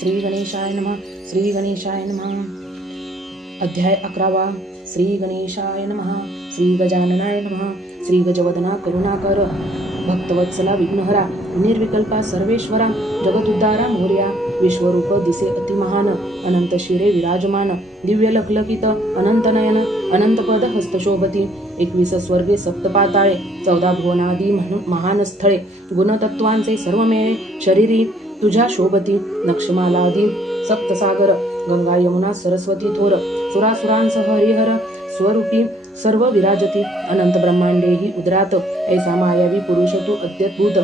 श्री गणेशाय नमः. श्री गणेशाय नमः. अध्याय 11. श्री गणेशाय नमः. श्री गजाननाय नमः. श्री गजवदना करुणाकर भक्तवत्सला विघ्नहरा निर्विकल्पा सर्वेश्वरा जगदुद्धारा मोर्या विश्वरूप दिसे अतिमहान अनंत शिरे विराजमान दिव्य लखलकित अनंत नयन अनंतपद हस्तशोभती 21 स्वर्गे सप्तपाताळे 14 भुवनादी महान स्थळे गुणतत्वांचे सर्व मेळे शरीरी तुझ्या शोभती नक्षमालादी सप्तसागर गंगा यमुना सरस्वती थोर सुरासुरांसह हरिहर स्वरूपी सर्व विराजती अनंत ब्रह्मांडेही उदरात ऐसा मायावी पुरुष तू अत्यद्भुत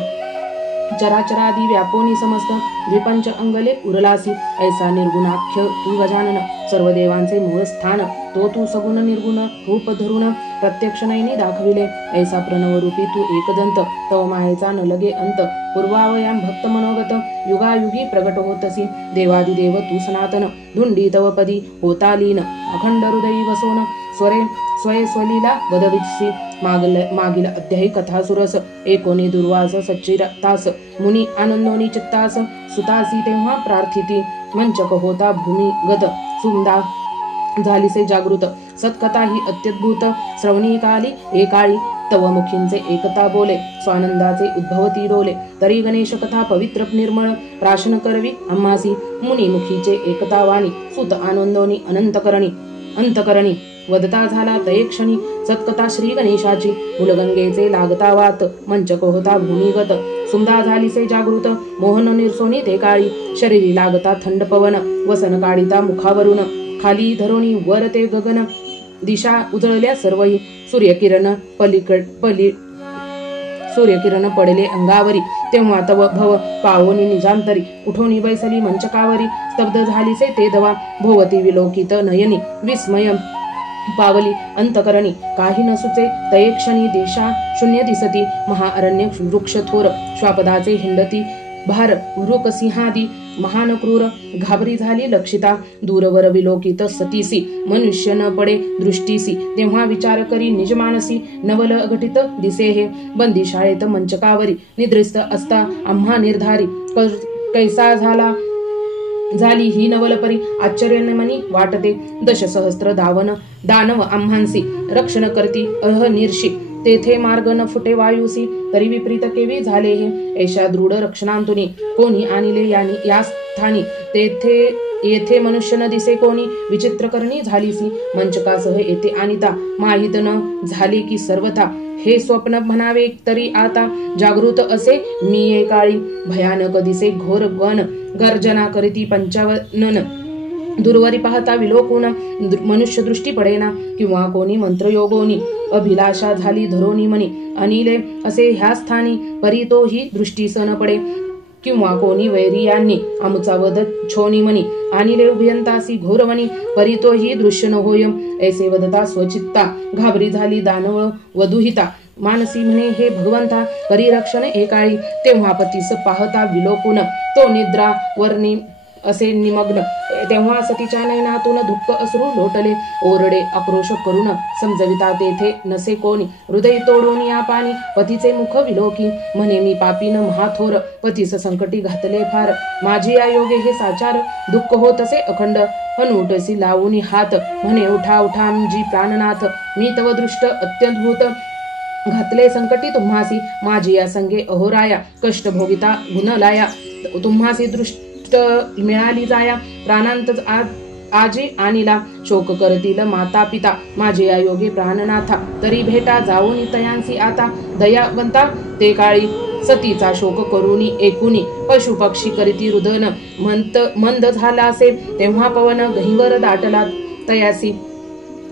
चराचरादी व्यापोनी समस्त द्विपंच अंगले उरलासी ऐसा निर्गुणाख्य तू गजानन सर्व देवांचे मूळ स्थान तो तू सगुण निर्गुण रूप धरून प्रत्यक्ष नयनी दाखविले ऐसा प्रणवरूपी तू एकदंत तव मायेचा न लगे अंत पूर्वावयाम भक्त मनोगत युगायुगी प्रगट होतसी देवादिदेव तू सनातन धुंडी तव पदी होता लीन अखंड हृदयी वसोन स्वरे स्वये स्वलीला वदविसी मागील अध्यायी कथा सुरस एकोणी दुर्वास सच्चिरतास मुनी आनंदोनी चित्तास सुतासी तेव्हा प्रार्थिती मंचक होता भूमिगत सुंदा झालीसे जागृत सत्कथा ही अत्यद्भुत श्रवणी काली एकाळी तव मुखींचे एकता बोले स्वानंदाचे उद्भवती डोले तरी गणेश कथा पवित्र निर्मळ प्राशन करवी आम्हासी मुनी मुखीचे एकता वाणी सुत आनंदोनी अंतकरणी वदता झाला तयेक्षणी सत्कथा श्री गणेशाची मुलगंगेचे लागता वात मंचक होता भूमिगत सुंदा झालीसे जागृत मोहन निरसोनी ते काळी शरीरी लागता थंड पवन वसन काढिता मुखावरून खाली धरोणी वर ते गगन दिशा उजळल्या सर्वही सूर्यकिरण पडले अंगावरी तेव्हा तव भव पावोनी निजांतरी उठोनी बैसली मंचकावरी स्तब्ध झालीसे ते दवा भोवती विलोकित नयनी विस्मय पावली अंतकरणी काही नसुचे तयेक्षणी दिशा शून्य दिसती महाअरण्य वृक्ष थोर श्वापदाचे हिंडती भार वृकसिंहादी महान क्रूर घाबरी झाली लक्षिता दूरवर विलोकित सतीसी मनुष्य न पडे दृष्टीसी तेव्हा विचार करी निजमानसी नवल अघटित दिसे हे बंदी शाळेत मंचकावरी निद्रिस्त असता आम्हा निर्धारी कैसा झाली ही नवलपरी आश्चर्यमनी वाटते दशसहस्त्र दानव आम्हांसी रक्षण करती अहनिर्षी तेथे मार्ग न फुटे वायुसी तरी विपरीत केवी झाले हे ऐशा दृढ रक्षणांतुनी कोणी आणले या स्थानी येथे मनुष्य न दिसे कोणी विचित्र करणी झालीसी मंचकासह येथे आणिता माहित न झाले की सर्वथा हे स्वप्न म्हणावे तरी आता जागृत असे मी एकाळी भयानक दिसे घोर वन गर्जना करीती पंचावनन दूरवरी पाहता विलोकून मनुष्य दृष्टी पडेना किंवा कोणी मंत्रयोगोनी अभिलाषा झाली धरोनी मनी अनिले असे ह्या स्थानी परी तोही दृष्टीस न पडे किंवा कोणी वैरियांनी आमुचा वध छोनी मनी आणिले उभयंतासी घोरवनी परी तोही दृश्य न होय ऐसे वदता स्वचित्ता घाबरी झाली दानव वधुहिता मानसी म्हणे हे भगवंता करी रक्षण एकाळी तेव्हा पतीस पाहता विलोकून तो निद्रा वर्णी असे निमग्न तेव्हा सतीच्या नयनातून दुःख अश्रू लोटले ओरडे आक्रोश करून समजविता तेथे नसे कोणी हृदय तोडून या पाणी पतीचे मुख विलोकी म्हणे मी पापीन महाथोर पतीस संकटी घातले फार माझी या योगे हे साचार दुःख होत असे अखंड अनुटसी लावून हात म्हणे उठा उठा जी प्राणनाथ मी तव दृष्ट अत्यद्भुत घातले संकटी तुम्हासी माझी या संगे अहोराया कष्ट भोगिता गुणलाया तुम्हासी दृष्ट मिळाली जाया प्राणांत आजी आणिला शोक करतील माता पिता माझे या योगी प्राणनाथा तरी भेटा जाऊन तयांसी आता दयावंता ते काळी सतीचा शोक करूनी एकुनी पशु पक्षी करीती रुदन मंद झाला असे तेव्हा पवन गहिवर दाटला तयासी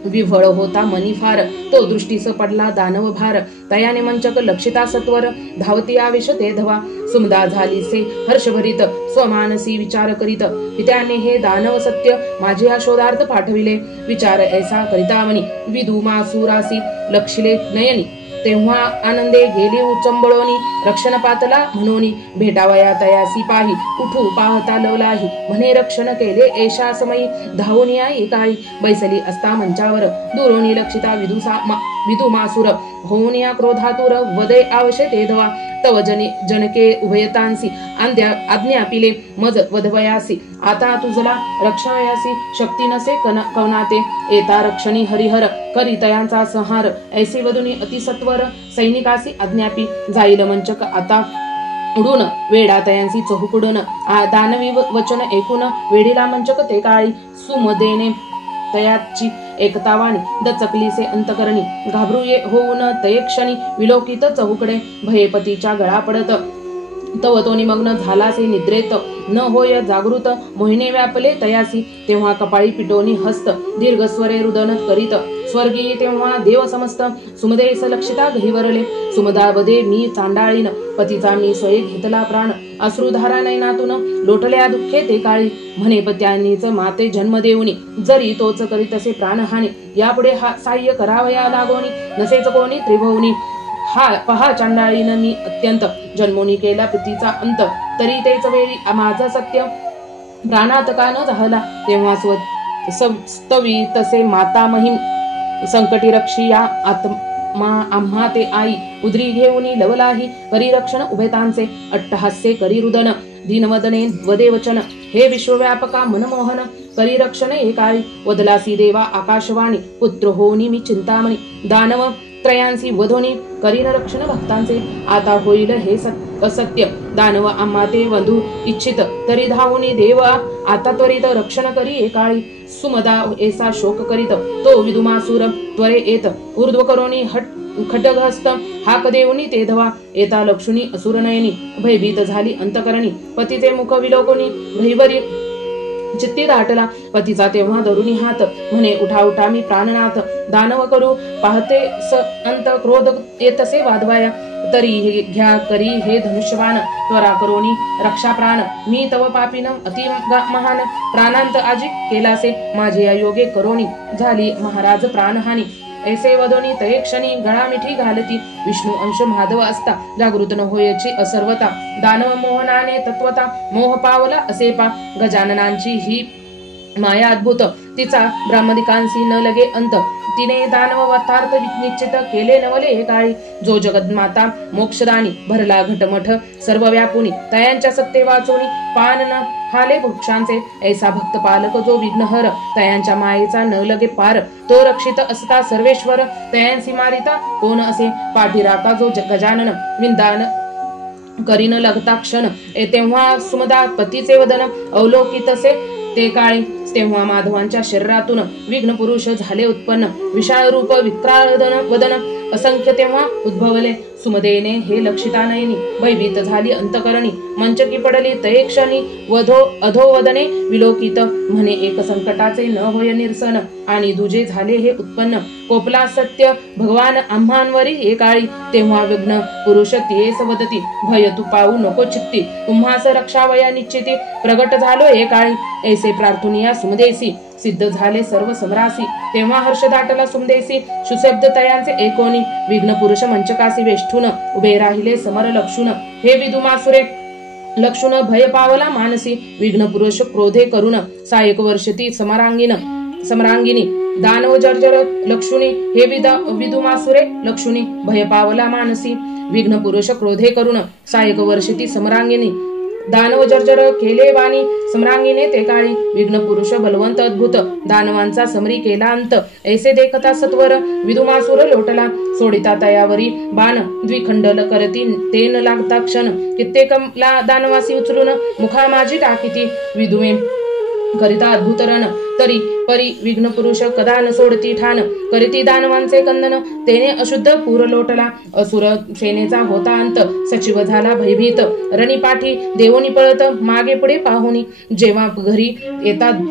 विव्हळ होता मनी फार तो दृष्टीस पडला दानव भार तयाने मंचक लक्षिता सत्वर धावती आवेश ते धवा सुमदा झालीसे हर्षभरित स्वमानसी विचार करीत पित्याने हे दानव सत्य माझे या शोधार्थ पाठविले विचार ऐसा करिता मनी विदुमासुरासी लक्षिले नयनी तेव्हा आनंदे गेली उचंबळोनी रक्षण पातला म्हणून भेटावया तयासी पाही उठू पाहता लवलाही म्हणे रक्षण केले ऐशा समयी धावून या एकाळी बैसली असता मंचावर दुरोणी लक्षिता विदुमासुर होऊन या क्रोधातुर वदे आवश्य ते धवा तव जनके उभयतांसी आज्ञापिले मज वधवयासी आता तुझला रक्षावयासी शक्ती नसे कवनाते एता रक्षणी हरिहर करी तयांचा संहार ऐसे वधुनी अतिसत्वर सैनिकासी आज्ञापी जाईल मंचक आता उडून वेडा तयांसी चहुकुडून दानवी वचन ऐकून वेडीला मंचक ते काळी सुमदेने तयाची एकतावाणी दचकलीसे अंतकरणी घाबरू होऊन तयक्षणी विलोकित चहुकडे भयपतीच्या गळा पडत तव तो निमग्न झालासे निद्रेत न होय जागृत मोहिने व्यापले तयासी तेव्हा कपाळी पिटोनी हस्त दीर्घ स्वरे रुदन करीत स्वर्गीय तेव्हा देव समस्त सुमदेस लक्षिता गहिवरले सुमदा बदे मी चांडाळीन पतीचा मी स्वये घेतला प्राण अश्रुधारा नयनातून लोटल्या दुःखे ते काळी म्हणे पत्यानीच माते जन्म देऊनी जरी तोच करीत असे प्राणहानी यापुढे हा साह्य करावया लागोनी नसेच कोणी त्रिभुवनी हा पहा चांडाळीनं मी अत्यंत जन्मोनी केला पतीचा अंत तरी तेच वेळी माझा सत्य प्राणात का न झाला तेव्हा स्तवी तसे माता महिम संकटी रक्षी या आत्मा आम्हा ते आई उदरी घेऊनी लवलाही करी रक्षण उभेतांचे अट्टहास्ये करी रुदन दीनवदने वदे वचन हे विश्वव्यापका मनमोहन करी रक्षण एकाळी वदलासी देवा आकाशवाणी पुत्र होनी मी चिंतामणी दानव त्रयांसी वधोनी करीन रक्षण भक्तांचे आता होईल हे असत्य दानव आम्हा ते वधू इच्छित तरी धावूनी देव आता त्वरित रक्षण करी एकाळी सुमदा ऐसा शोक करीत तो विदुमासूर त्वरे येत ऊर्ध्व करोनी खड्गहस्त हाक देऊनी ते धवा येता लक्षुनी असुरनयनी भयभीत झाली अंतकरणी पतीचे मुख विलोकोनी भैवरी चित्ती दाटला पतीचा तेव्हा धरुनी हात म्हणे उठा उठा मी प्राणनाथ दानव करू पाहते स अंत क्रोध येतसे वादवाया तरी घ्या करी हे धनुष्यवान त्वरा करोनी रक्षा प्राण मी तव पापीन अति महान प्राणांत आजी केलासे माझे या योगे करोनी झाली महाराज प्राणहानी ऐसे वदोनी तये क्षणी गळा मिठी घालती विष्णू अंश माधव असता जागृत न होयची असर्वता दानव मोहनाने तत्वता मोह पावला असे पा गजाननांची ही माया अद्भुत तिचा ब्राह्मदिकांसी न लगे अंत तिने दानव वर्थार्थ निश्चित केले नवले हे काळी जो जगन्माता मोक्षदानी भरला घटमठ सर्व व्यापुनी तयांच्या सत्ते वाचोनी पान न हाले वृक्षांचे ऐसा भक्त पालक जो विघ्नहर तयांच्या मायेचा न लगे पार तो रक्षित असता सर्वेश्वर तयांसी मारिता कोण असे पाठीराका जो गजानन विंदान करीन लगता क्षण तेव्हा सुमदा पतीचे वदन अवलोकितसे ते काळी तेव्हा माधवांच्या शरीरातून विघ्न पुरुष झाले उत्पन्न विशाळ रूप विक्राळ वदन असंख्य तेव्हा उद्भवले सुमदेने हे लक्षितानयनी भयभीत झाली अंतकरणी मंचकी पडली तये क्षणी वधो अधोवदने विलोकित म्हणे एक संकटाचे न होय निरसन आणि दुजे झाले हे उत्पन्न कोपला सत्य भगवान आम्हांवरी हे काळी तेव्हा विघ्न पुरुष तियेस वदती भय तू पाहू नको चित्ती तुम्हास रक्षावया निश्चिती प्रगट झालो हे काळी ऐसे प्रार्थुनिया सुमदेसी सिद्ध झाले सर्व समरासी तेव्हा हर्ष दाटला सुमदेसी सुशब्द तयांचे एकोनी विघ्न पुरुष मंचकासी वेष्ठून उभे राहिले समर लक्षुण हे विदुमासुरे लक्षुण भय पावला मानसी विघ्न पुरुष क्रोधे करुण सायक वर्षती समरांगिनी दानव जर्जर लक्षुणी हे विदुमासुरे लक्षुणी भय पावला मानसी विघ्न पुरुष क्रोधे करुण सायक वर्षती समरांगिनी दानव जर्जर केले वाणी सम्रांगीने ते काळी विघ्न पुरुष बलवंत अद्भुत दानवांचा समरी केला अंत ऐसे देखता सत्वर विदुमासुर लोटला सोडिता तयावरी बाण द्विखंडल करती तेन लागता क्षण कित्येकला दानवासी उचलून मुखा माझी टाकीती विदुमे करिता अद्भुत रण तरी परी विघ्न पुरुष कदा न सोडती ठाण करीती दानवांचे कंदन तेने अशुद्ध पूर लोटला असुर सेनेचा होता अंत सचिव झाला भयभीत रणीपाठी देवोनी पळत मागे पुढे पाहुनी जेव्हा घरी येतात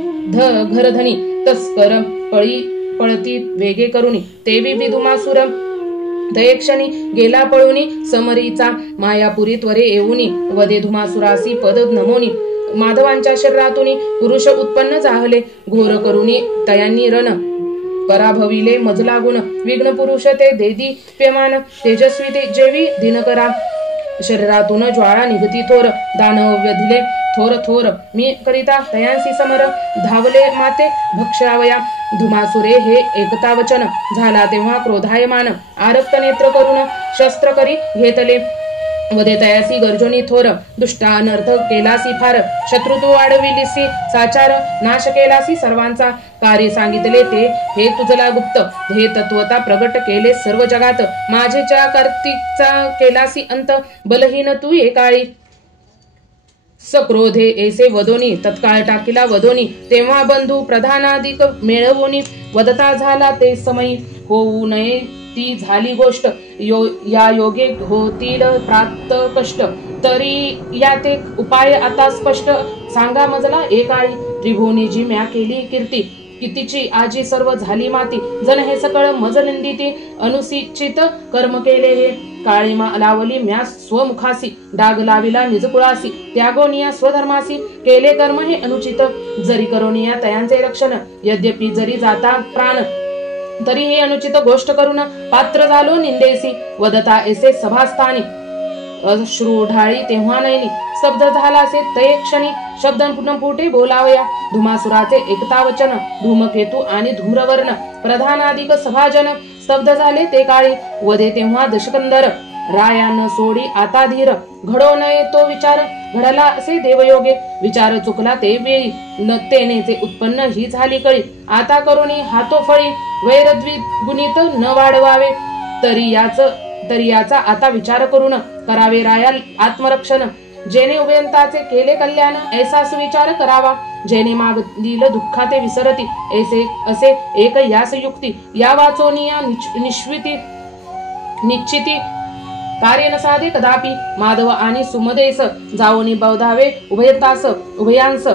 घरधनी तस्कर पळती वेगे करुनी तेवी विदुमासुर दयक्षणी गेला पळुनी समरीचा मायापुरी त्वरे येऊनी वदे धुमासुरासी पद नमोनी माधवांच्या शरीरातून पुरुष उत्पन्न झाले घोर करुनी तयांनी रण पराभविले मजला गुण विघ्न पुरुष ते देदीप्यमान तेजस्वी ते जेवी दिनकरा शरीरातून ज्वाळा निघती थोर दानव व्यधिले थोर थोर मी करिता तयांसी समर धावले माते भक्षावया धुमासुरे हे एकता वचन झाला तेव्हा क्रोधायमान आरक्त नेत्र करून शस्त्र करी घेतले वदे तयासी गर्जोनी थोर, दुष्टा अनर्थ केलासी फार, शत्रुत्व वाढविलीसी साचार, नाश केलासी सर्वांचा, कार्य सांगितले ते हे तुझला गुप्त, हे तत्वता प्रगट केले सर्व जगात, माझेच्या कार्तिकचा केलासी अंत, बलहीन तू एकाळी सक्रोधे ऐसे वदोनी, तत्काळ टाकीला वदोनी, तेव्हा बंधू प्रधानाधिक मेळवोनी, वदता झाला ते समयी, होऊ नये ती झाली गोष्ट, या योगे होतील प्राप्त कष्ट, तरी यात एक उपाय आता स्पष्ट, सांगा मजला एकाळी, त्रिभुवनी जी म्या केली कीर्ती, कितीची आजी सर्व झाली माती, जन हे सकळ मज निंदिती, अनुसिचित कर्म केले हे, काळीमा लावली म्या स्वमुखासी, डाग लाविला निजकुळासी, त्यागोनिया स्वधर्मासी, केले कर्म हे अनुचित, जरी करोनिया तयांचे रक्षण, यद्यपि जरी जाता प्राण, तरी ही अनुचित गोष्ट करून पात्र झालो निंदेसी, वदता ऐसे सभास्थानी, अश्रू ढाळी तेव्हा नयनी, स्तब्ध झालासे तये क्षणी, शब्द पुनपुटे बोलावया, धुमासुराचे एकता वचन, धूमकेतू आणि धूम्रवर्ण, प्रधानाधिक सभाजन, स्तब्ध झाले ते काळी, वदे तेव्हा दशकंदर, राया न सोडी आता धीर, घडो नये तो विचार, घडला असे देवयोगे, विचार चुकला ते वेळी, न तेनेचे उत्पन्न ही झाली कळी, आता करोनी हातो फळी, वैरद्विगुणित न वाढवावे, तरी याचा आता विचार करून, करावे राया आत्मरक्षण, जेने उभयंताचे केले कल्याण, ऐसा सुविचार करावा, जेने मागील दुःखाते विसरती, ऐसे असे एक यास युक्ती, या वाचोनिया निश्विती निश्चिती, कार्य न साधे कदापि, माधव आणि सुमदेस, जाओनी बौधावे उभयांस,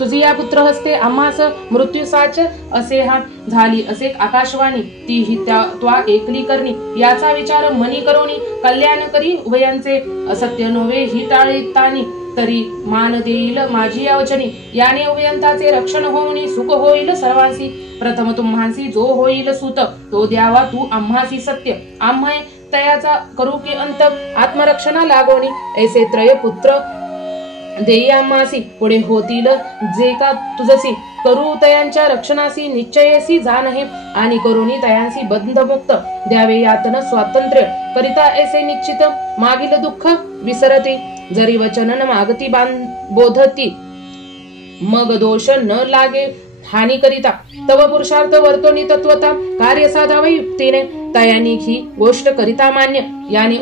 तुझी या पुत्र हस्ते आम्हास, मृत्यूसाच असे हा झाली असे आकाशवाणी, ती ही त्वा एकली करणी, याचा विचार मनी करोनी, कल्याण करी उभयांचे, असत्य नव्हे ही टाळीतानी, तरी मान देईल माझी या वचनी, याने उभयंताचे रक्षण होऊनी, सुख होईल सर्वांसी, प्रथम तुम्हांसी जो होईल सूत, तो द्यावा तू आम्हासी सत्य, आम्हा तयाचा करू की अंत, आत्मरक्षणा लागोनी, ऐसे त्रय पुत्र देई आम्हासी, पुढे होतील जे का तुझसी, करू तयांच्या रक्षणासी निश्चयसी जाण हे, आणि करुणी तयांसी बंधमुक्त, द्यावे यातन स्वातंत्र्य, करिता ऐसे निश्चित, मागील दुःख विसरती, जरी वचन न मागती बोधती, मग दोष न लागे हानी करिता, तव पुरुषार्थ वर्तोनी तत्वता, कार्य साधावे युक्तीने, तयानी ही गोष्ट करिता मान्य, याने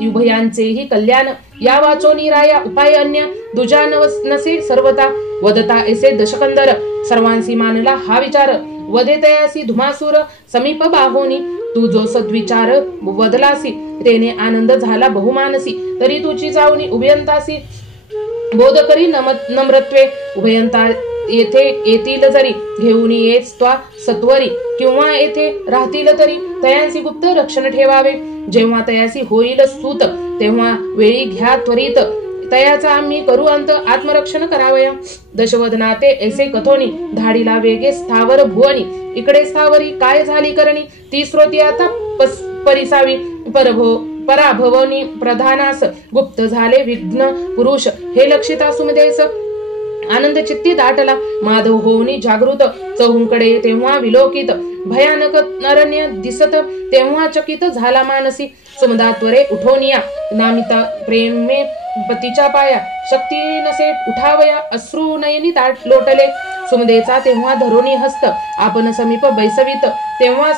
उभयांचेही कल्याण, या वाचोनी राया उपाय अन्य, दुजा नसे सर्वता, वदता ऐसे दशकंदर, सर्वांसी मानला हा विचार, वदे तयासी धुमासूर, समीप बाहोनी, तू जो सद्विचार वदलासी, तेने आनंद झाला बहुमानसी, तरी तुझी जाऊनी उभयंतासी, बोध करी नम्रत्वे, उभयंता येथे येतील जरी, घेऊन येच त्वा सत्वरी, किंवा येथे राहतील तरी, तयांसी गुप्त रक्षण ठेवावे, जेव्हा तयासी होईल सूत, तेव्हा वेळी घ्या त्वरित, तयाचा आम्ही करू अंत, आत्मरक्षण करावया, दशवदनाते ऐसे कथोनी, धाडीला वेगे स्थावर भुवनी, इकडे स्थावरी काय झाली करणी, ती स्रोती आता परिसावी, पराभवनी प्रधानास, गुप्त झाले विघ्न पुरुष, हे लक्षिता सुमदेस, आनंद चित्ती दाटला, माधव होऊनी जागृत, चहूकडे तेव्हा विलोकित, भयानक अरण्य दिसत, तेव्हा चकित झाला मानसी, सुमदात्वरे उठोनिया, नामिता प्रेमे पतीच्या पाया, शक्ती नसे उठावया, अश्रू नयनी लोटले, सुमदेचा तेव्हा धरोनी हस्त, आपण समीप बैसवित, तेव्हा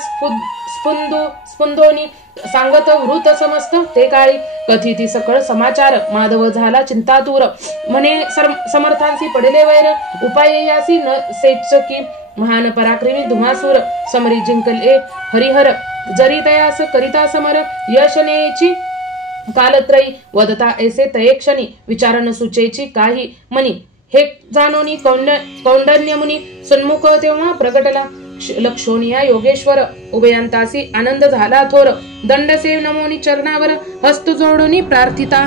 स्पुंदोनी सांगत वृत समस्त, ते काळी कथिती सकळ समाचार, माधव झाला चिंतातूर, म्हणे समर्थांसी पडले वैर, उपाय यासी न सेचकी, महान पराक्रमी धुमासूर, समरी जिंकले हरिहर, जरी तयास करिता समर, यशनेची कालत्रयी, वदता ऐसे तये क्षणी, विचारन सुचेची काही मनी, हे जाणोनी कौंडन्य मुनी, सन्मुख तेव्हा प्रगटला, लक्षोनिया योगेश्वर, उभयंतासी आनंद झाला थोर, दंडसेव नमोनी चरणावर, हस्त जोडोनी प्रार्थिता,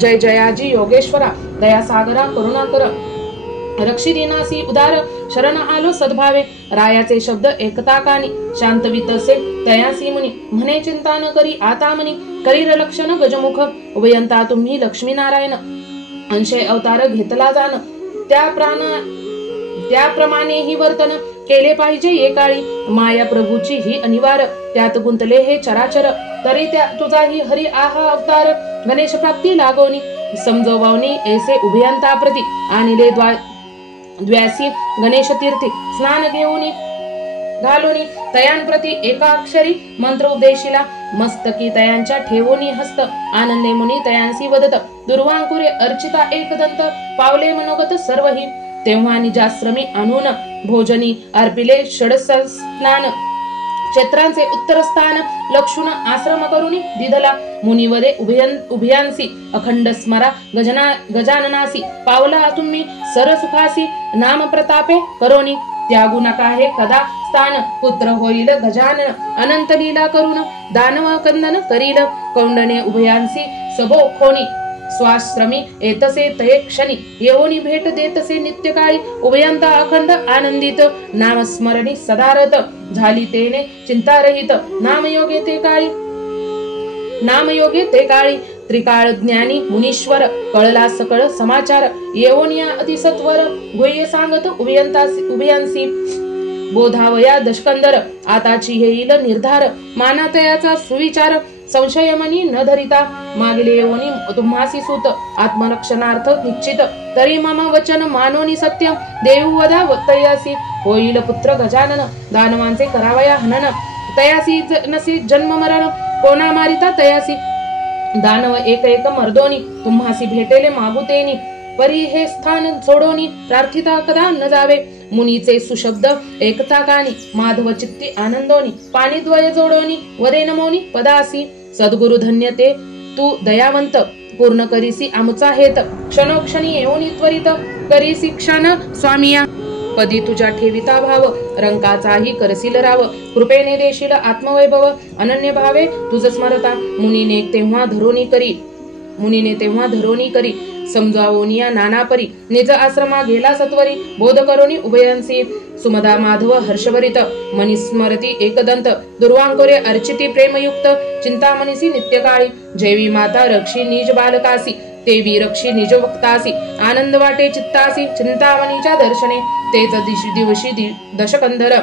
जय जयाजी योगेश्वरा, दयासागरा करुणाकर, रक्षिदिनासी उदार, शरण आलो सद्भावे, रायाचे शब्द एकता कानी, शांतवितसे तयासी मुनी, म्हणे चिंता न करी आता मनी, करीर लक्षण गजमुख, उभयंता तुम्ही लक्ष्मी नारायण, अंशे अवतार घेतला जाण, त्याप्रमाणे ही वर्तन, केले पाहिजे एकाळी माया प्रभूची ही अनिवार्य त्यात गुंतले हे चराचर तरी त्या तुझाही हरी आहा अवतार गणेश प्राप्ती लागोनी समजवावनी ऐसे उभयंता प्रती आणले द्व्यासी गणेश तीर्थी स्नान घेऊनी घालूनी तयांप्रती एकाक्षरी मंत्र उद्देशिला मस्तकी तयांच्या ठेवूनी हस्त आनंदे मुनी तयांसी वदत दुर्वांकुरे अर्चिता एकदंत पावले मनोगत सर्वही तेव्हा निजाश्रमी आणून भोजनी अर्पिले षडस्नान क्षेत्रांचे उत्तरस्थान लक्षुण आश्रम करुनी दिधला मुनिवदे उभयांसी अखंड स्मरा गजाननासी पावला तुम्ही सरसुखासी नाम प्रतापे करोनी त्यागू नका हे कदा स्थान पुत्र होईल गजानन अनंत लीला करून दानव कंदन करील कौंडने उभयांसी सबोखोनी स्वाश्रमी येतसे तये क्षणी येऊनी भेट देतसे नित्यकाळी उभयंता अखंड आनंदित नामस्मरणी सदारत झाली तेने चिंतारहित नामयोगे ते काळी त्रिकाळ ज्ञानी मुनीश्वर कळला सकळ समाचार येऊनिया अतिसत्वर गुह्य सांगत उभयांसी बोधावया दशकंदर आताची येईल निर्धार मानातयाचा सुविचार संशयमनी न धरिता मागले येऊनी तुम्हासी सूत आत्मरक्षणार्थ निश्चित तरी मम वचन मानोनी सत्य देऊ वदा तयासी होईल पुत्र गजानन दानवांचे करावया हनन तयासी नसी जन्म मरण कोणा मारिता तयासी दानव एक एक मर्दोनी तुम्हासी भेटेले मागुतेनी परी हे स्थान सोडोनी प्रार्थिता कदा न जावे मुनीचे सुशब्द एकता कानी माधव चित्ती आनंदोनी पाणी द्वय जोडोनी वदे नमोनी पदासी सद्गुरु धन्य ते तू दयावंत पूर्ण करीसी आमचा हेत क्षणोक्षणी येऊनी त्वरित करीसी क्षण स्वामिया पदी तुझ्या ठेविता भाव रंकाचाही करसील राव कृपेने देशील आत्मवैभव अनन्य भावे तुझ स्मरता मुनीने तेव्हा धरोनी करी समजावोनिया नाना परी निज आश्रमा गेला सत्वरी बोध करोनी उभयांसी सुमदा माधव हर्षभरित मनिस्मरती एकदंत दुर्वांकुरे अर्चिती प्रेमयुक्त चिंतामणीसी नित्यकाळी जैवी माता रक्षी निज बालकासी देवी रक्षी निज भक्तासी आनंद वाटे चित्तासी चिंतामणीच्या दर्शने तेच दिवशी दशकंधर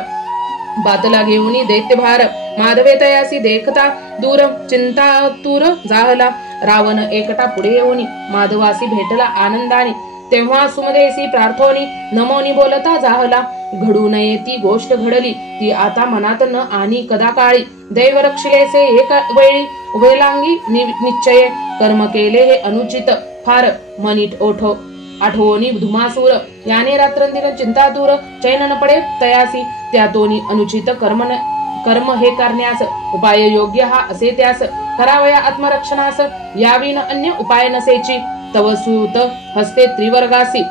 बातला घेऊनी दैत्यभार माधवे तयासी देखता दूर चिंतातूर जाहला रावण एकटा पुढे येऊनी माधवासी भेटला आनंदाने तेव्हा सुमदेसी प्रार्थोनी नमोनी बोलता जाहला घडू नये ती गोष्ट घडली ती आता मनात न आणि कदा काळी दैव रक्षिलेसे एक वेळी उभयलांगी निश्चय कर्म केले हे अनुचित फार मनीट आठवणी धुमासूर याने रात्रंदिन चिंतातूर चैन न पडे तयासी त्यातोनी अनुचित कर्म हे करण्यास उपाय योग्य हा असे त्यास करावया आत्मरक्षणास याविन अन्य उपाय नसेची तव सूत हस्ते त्रिवर्गासी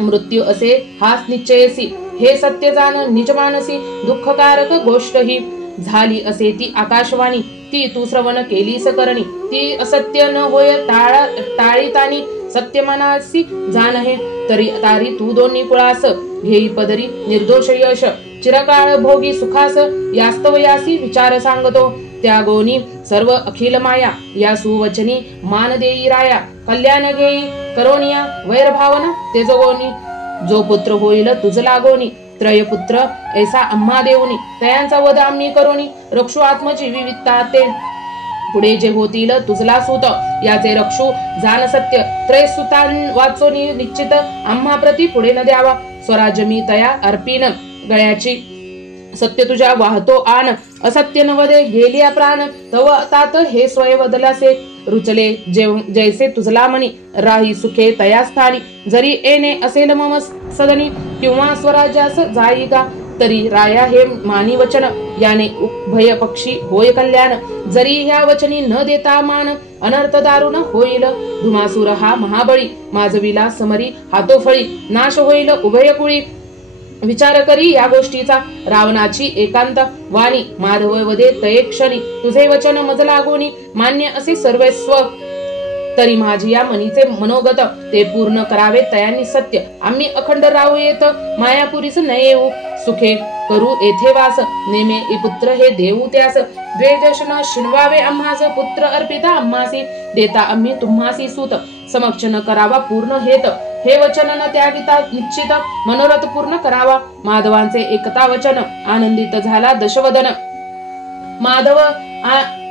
मृत्यू असे हाच निश्चयसी हे सत्य जाण निज मानसी दुःखकारक गोष्ट ही झाली असे ती आकाशवाणी ती तू श्रवण केलीस करणी ती असत्य न होय टाळीतानी सत्य मनासी जाण हे तरी तारी तू दोन्ही कुळास घेई पदरी निर्दोष यश चिरकाळ भोगी सुखास यास्तव यासी विचार सांगतो त्यागोनी सर्व अखिल माया या सुवचनी मान देई राया कल्याण घेई करोनिया वैरभावना तेजगोनी जो पुत्र होईल तुझ लागोनी त्रयपुत्र ऐसा आम्हा देऊनी तयांचा वध आम्ही करोनी रक्षू आत्मजीवी वित्ता ते पुढे जे होतील तुझला सूत याचे रक्षू जाण सत्य त्रय सुतान वाचोनी निश्चित आम्हा प्रती पुढे न द्यावा स्वराज्य मी तया अर्पीन गळ्याची सत्य तुझ्या वाहतो आन असत्य नवदे गेलिया प्राण तव तात हे स्वय वदलासे रुचले जैसे तुझला मनी राही सुखे तया स्थानी जरी येणे असेल मम सदनी किंवा स्वराज्यास जाई का तरी राया हे मानी वचन याने उभय पक्षी होय कल्याण जरी ह्या वचनी न देता मान अनर्थ दारुण होईल धुमासूर हा महाबळी माजविला समरी हातोफळी नाश होईल उभय कुळी विचार करी या गोष्टीचा रावणाची एकांत वाणी माधव वदे तये क्षणी तुझे वचन मज लागोनी मान्य असे सर्वस्व तरी माझी या मनीचे मनोगत ते पूर्ण करावे तयांनी सत्य आम्ही अखंड राहू येत मायापुरीस न येऊ सुखे करू येथे वास नेमे पुत्र हे देऊ त्यास द्वेषन शिणवावे आम्हास पुत्र अर्पिता आम्हासी देता आम्ही तुम्हासी सूत समक्ष न करावा पूर्ण हेत हे वचन न त्यागिता निश्चित मनोरथ पूर्ण करावा. माधवांचे एकता वचन आनंदित झाला दशवदन. माधव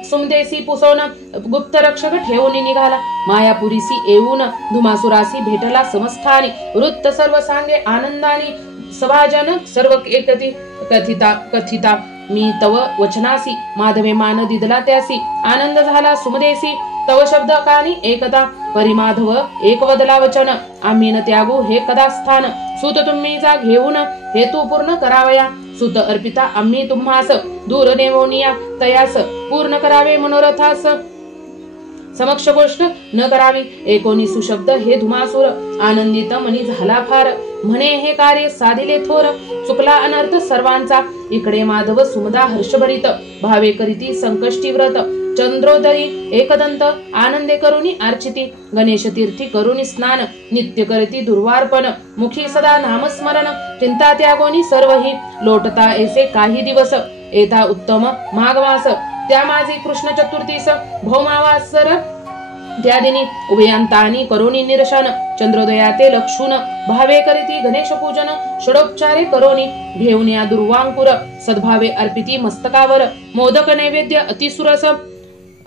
सुमदेसी पुसवून गुप्त रक्षक ठेवून निघाला. मायापुरीसी येऊन धुमासुरासी भेटला समस्थानी. वृत्त सर्व सांगे आनंदाने सभाजन सर्व एकती कथिता मी तव वचनासी. माधवे मान दिदला त्यासी आनंद झाला सुमदेसी. तव शब्द कानी एकता परिमाधव एक वदला वचन. आम्ही न त्यागू हे कदा स्थान. सूत तुम्ही जा घेऊन हेतू पूर्ण करावया. सूत अर्पिता आम्ही तुम्हास दूर नेवोनिया तयास. पूर्ण करावे मनोरथास समक्ष गोष्ट न करावी. एकोणी सुशब्द हे धुमासूर आनंदित मनी झाला फार. म्हणे हे कार्य साधिले थोर. चुकला अनर्थ सर्वांचा. इकडे माधव सुमदा हर्षभरित भावे करीती संकष्टी व्रत. चंद्रोदरी एकदंत आनंदे करुणी अर्चिती. गणेश तीर्थी करुणी स्नान नित्य करती दुर्वार्पण. मुखी सदा नामस्मरण चिंता त्यागोनी सर्वही. लोटता ऐसे काही दिवस येता उत्तम माघ मास. त्या माझे कृष्ण चतुर्थीस भौमावासर त्या दिनी उभयांतानी करोनी निरशन. चंद्रोदयाते लक्षून भावे करीती गणेश पूजन. षडोपचारे करोनी घेऊन या दुर्वांकुर. सद्भावे अर्पिती मस्तकावर. मोदक नैवेद्य अतिसुरस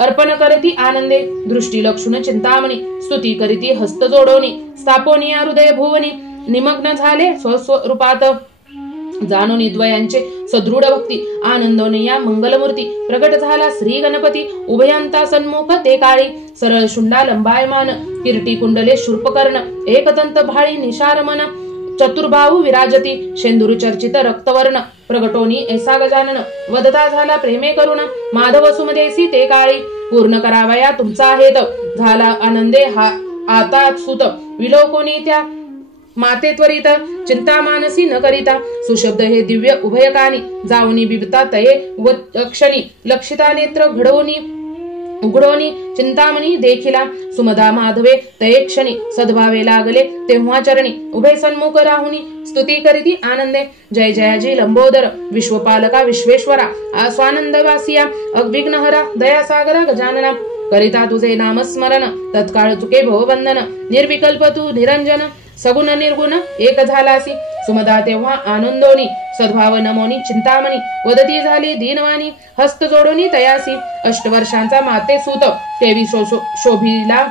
अर्पण करती आनंदे. दृष्टी लक्षून चिंतामणी स्तुती करीती हस्त जोडोनी. स्थापोनिया हृदय भुवनी निमग्न झाले स्वस्वरूपात. जाणून द्वयांचे सदृढ भक्ती आनंदोने या मंगलमूर्ती. प्रगट झाला श्री गणपती उभयांता सन्मुख ते काळी. सरळ शुंडा लंबायमान किरटी कुंडले शूर्पकर्ण. एकदंत भाळी निशारमन चतुर्बाहू विराजती. शेंदूर चर्चित रक्तवर्ण प्रगटोनी ऐसा गजानन. वदता झाला प्रेमे करुण माधव सुमदेसी ते काळी. पूर्ण करावया तुमचा हेत झाला आनंदे हा आता सुत. विलोकोनी त्या माते त्वरित चिंता मानसी न करिता. सुशब्द हे दिव्य उभयकानी जाऊनी बिबता तये व क्षणी. लक्षिता नेत्र घडवणी उघडोनी चिंतामणी देखिला. सुमदा माधवे तये क्षणी सद्भावे लागले तेव्हा चरणी. उभे सन्मुख राहुनी स्तुती करीती आनंदे. जय जयाजी लंबोदर विश्वपालका विश्वेश्वरा. स्वानंदवासिया अविघ्नहरा दयासागरा गजानना. करिता तुझे नामस्मरण तत्काळ चुके भवबंधन. निर्विकल्प तू निरंजन सगुण निर्गुण एक झालासी. सुमदा तेव्हा आनंदोनी सद्भाव नमोनी चिंतामणी. वदती झाली दीनवाणी हस्त जोडोनी तयासी. अष्टवर्षांचा माते सूत तेवी शोभिला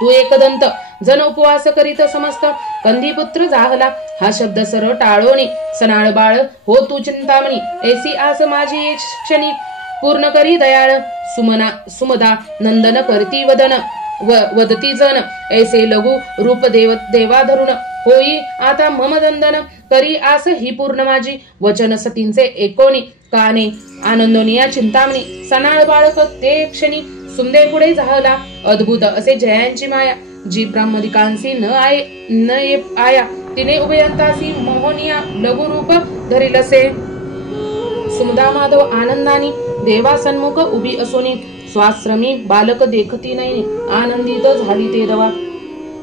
तू एकदंत. जन उपवास करीत समस्त कंदीपुत्र जाहला. हा शब्द सरळ टाळोनी सनाळ बाळ हो तू चिंतामणी. ऐसी आस माझी क्षणी पूर्ण करी दयाळ. सुमदा नंदन करती वदन वदती जन. ऐसे लघु रूप देवा धरुण होई आता मम दंदन. करी आस ही पूर्ण माझी वचन सतींचे एकोणी. काने आनंदोनिया चिंतामणी सनाळ बाळक ते क्षणी. सुमदे पुढे झाला अद्भुत असे जयांची माया. जी ब्रह्मदिकांसी न आया तिने उभयंतासी मोहनिया लघु रूप धरिलसे. सुमदा माधव आनंदानी देवा सन्मुख उभी असोनी. स्वाश्रमी बालक देखती नैनी आनंदित झाली ते दवा.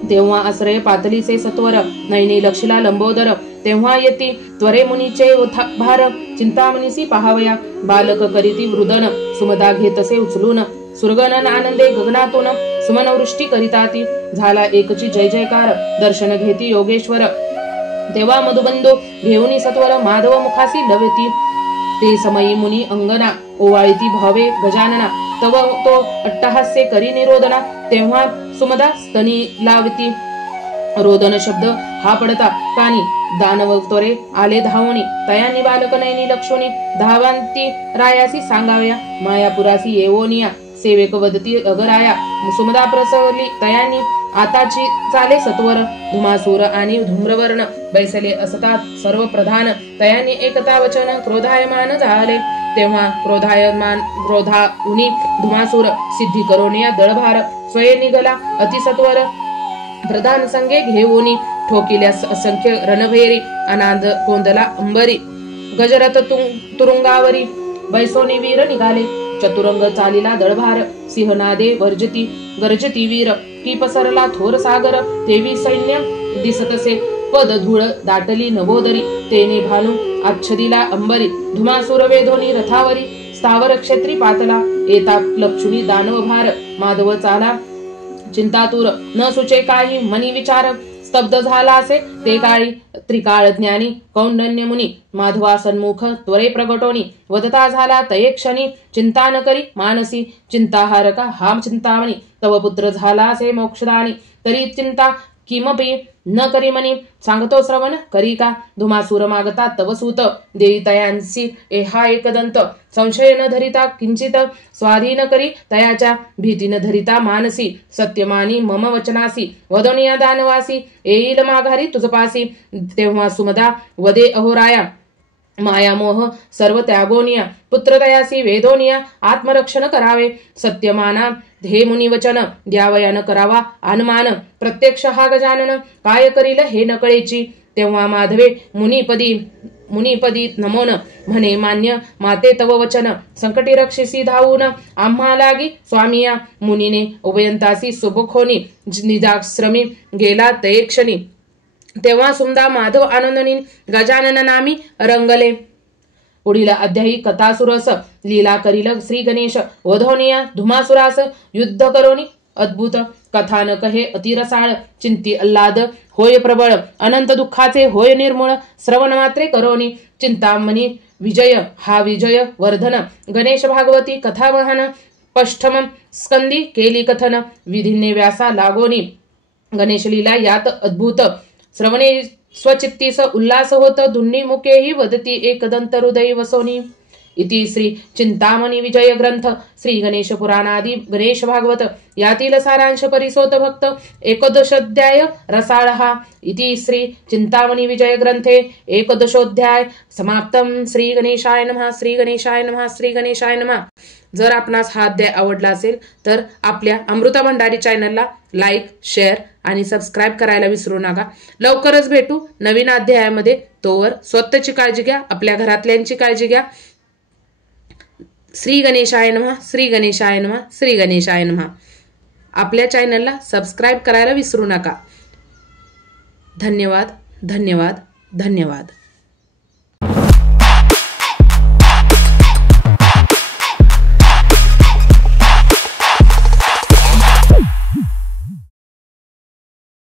तेव्हा आश्रय पातलीचे सत्वर नैनी लक्षिला लंबोदर. तेव्हा येती त्वरे मुनीचे भार चिंतामणीसी पहावया. बालक करीती वृदन सुमदा घेतसे उचलून. सुरगणन आनंदे गगनातून सुमनवृष्टी करिताती. झाला एकची जय जयकार दर्शन घेती योगेश्वर. तेव्हा मधुबंधू घेऊनी सत्वर माधव मुखासी लवती. ते समयी मुनी अंगना ओवाळीती भावे गजानना. तव तो अट्टहास्य करी निरोदना. तेव्हा सुमदा स्तनी लावती. रोदन शब्द हा पडता कानी. दानव त्वरे आले धावणी. तयानी बालक नैनी लक्षोनी. धावांती रायासी सांगावया. मायापुरासी येवोनिया सेवेक वदती अगराया. सुमदा प्रसवली तयानी आताची चाले सत्वर. धुमासूर आणि धूम्रवर्ण बैसले असतात सर्व प्रधान. तयानी एकता वचन क्रोधायमान झाले. तेव्हा क्रोधाउनी धुमासूर सिद्धी करोनिया दळभार. स्वये निघला अतिसत्वर प्रधान संगे घेऊनी. ठोकिल्या असंख्य रणभेरी अनाद कोंदला अंबरी. गजरथ तुरुंगावरी बैसोनी वीर निघाले. चतुरंग चालिला दळभार. सिंहनादे गर्जती वीर. की पसरला थोर सागर. तेवी सैन्य दिसतसे पद धूळ दाटली नभोदरी. तेने भानू आच्छदिला अंबरी. धुमासूर वेधोनी रथावरी. स्थावर क्षेत्री पातला. येता लक्षुनी दानव भार. माधव चाला चिंतातूर न सुचे काही मनी विचार. स्तब्ध झाला असे ते काळी त्रिकाळ ज्ञानी कौंडन्य मुनी माधवा सन्मुख त्वरे प्रगटोनी वदता झाला तये क्षणी चिंता न करी मानसी चिंताहारका हा चिंतामणी तव पुत्र झाला असे मोक्षदानी तरी चिंता किमपि न करी मनी सांगतो श्रवण करी का धुमासूर मागता तव सूत देई तयांसी एहा एकदंत संशय न धरिता किंचित स्वाधीन करी तयाच्या भीती न धरिता मानसी सत्यमानी मम वचनासी वदनिया दानवासी येईल माघारी तुझपासी तेव्हा सुमदा वदे अहोराया मायामोह सर्व त्यागोनिया पुत्रदयासी वेदोनिया आत्मरक्षण करावे सत्यमाना हे मुनिवचन द्यावयान करावा अनुमान प्रत्यक्ष हा गजानन काय करील हे नकळेची तेव्हा माधवे मुनिपदी नमोन म्हणे मान्य माते तव वचन संकटी रक्षिसी धावून आम्हा लागी स्वामिया मुनीने उभयंतासी सुबखोनी निजाश्रमी गेला तये क्षणी तेव्हा सुमदा माधव आनंदनी गजानन नामी रंगले। पुढील अध्यायी कथासुरस लीला करील श्री गणेश वधोनिया धुमासुरास युद्ध करोनी अद्भुत कथानक हे अतिरसाळ चिंती अल्लाद होय प्रबळ अनंत दुःखाचे होय निर्मूळ श्रवण मात्रे करोनी चिंतामणी विजय हा विजय वर्धन गणेश भागवती कथा महान पष्ठम स्कंदी केली कथन विधीने व्यासा लागोनी गणेश लीला यात अद्भुत श्रवणे स्वचित्तीस उल्लास होत दुन्नी मुखेही वदती एकदंत हृदय वसोनी इति श्री चिंतामणी विजय ग्रंथ श्री गणेश पुराणादि गणेश भागवत यातील सारांश परिसोत भक्त एकदशोध्याय रसाळ हा इति श्री चिंतामणी विजय ग्रंथे एकदशोध्याय समाप्तम। श्री गणेशाय नमः श्री गणेशाय नमः श्री गणेशाय नमः। जर आपणास हा अध्याय आवडला असेल तर आपल्या अमृता भंडारी चॅनलला लाईक शेअर आणि सबस्क्राईब करायला विसरू नका। लवकरच भेटू नवीन अध्यायामध्ये। तोवर स्वतःची काळजी घ्या आपल्या घरातल्यांची काळजी घ्या। श्री गणेशाय नमः श्री गणेशाय नमः श्री गणेशाय नमः। आपल्या चॅनलला सबस्क्राईब करायला विसरू नका। धन्यवाद धन्यवाद धन्यवाद।